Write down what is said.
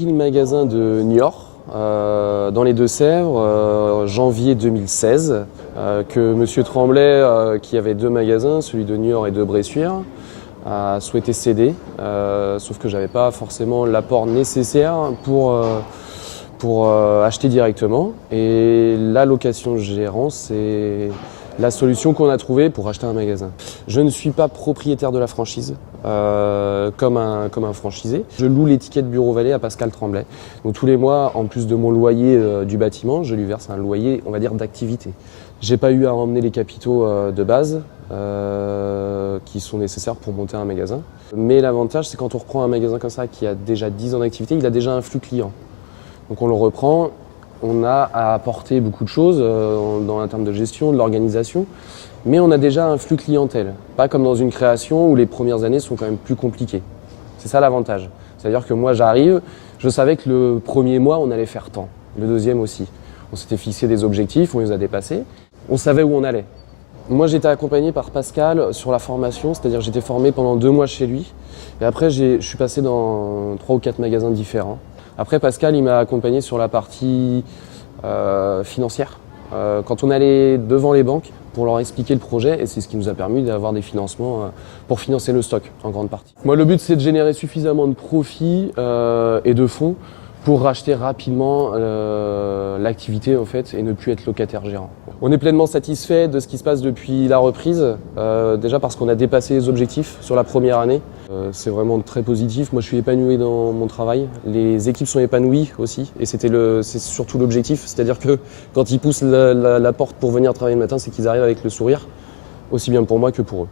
repris le magasin de Niort, dans les Deux-Sèvres, janvier 2016, que M. Tremblay, qui avait 2 magasins, celui de Niort et de Bressuire, a souhaité céder, sauf que j'avais pas forcément l'apport nécessaire pour acheter directement. Et la location gérant, c'est la solution qu'on a trouvée pour acheter un magasin. Je ne suis pas propriétaire de la franchise, comme un franchisé. Je loue l'étiquette Bureau Vallée à Pascal Tremblay. Donc tous les mois, en plus de mon loyer du bâtiment, je lui verse un loyer, on va dire, d'activité. J'ai pas eu à emmener les capitaux de base qui sont nécessaires pour monter un magasin. Mais l'avantage, c'est quand on reprend un magasin comme ça qui a déjà 10 ans d'activité, il a déjà un flux client. Donc on le reprend, on a à apporter beaucoup de choses dans un terme de gestion, de l'organisation, mais on a déjà un flux clientèle. Pas comme dans une création où les premières années sont quand même plus compliquées. C'est ça l'avantage. C'est-à-dire que moi j'arrive, je savais que le premier mois on allait faire tant, le deuxième aussi. On s'était fixé des objectifs, on les a dépassés, on savait où on allait. Moi j'étais accompagné par Pascal sur la formation, c'est-à-dire j'étais formé pendant 2 mois chez lui, et après je suis passé dans 3 ou 4 magasins différents. Après, Pascal, il m'a accompagné sur la partie financière. Quand on allait devant les banques pour leur expliquer le projet, et c'est ce qui nous a permis d'avoir des financements pour financer le stock en grande partie. Moi, le but, c'est de générer suffisamment de profits et de fonds pour racheter rapidement l'activité en fait et ne plus être locataire gérant. On est pleinement satisfait de ce qui se passe depuis la reprise, déjà parce qu'on a dépassé les objectifs sur la première année. C'est vraiment très positif, moi je suis épanoui dans mon travail, les équipes sont épanouies aussi et c'est surtout l'objectif, c'est-à-dire que quand ils poussent la porte pour venir travailler le matin, c'est qu'ils arrivent avec le sourire, aussi bien pour moi que pour eux.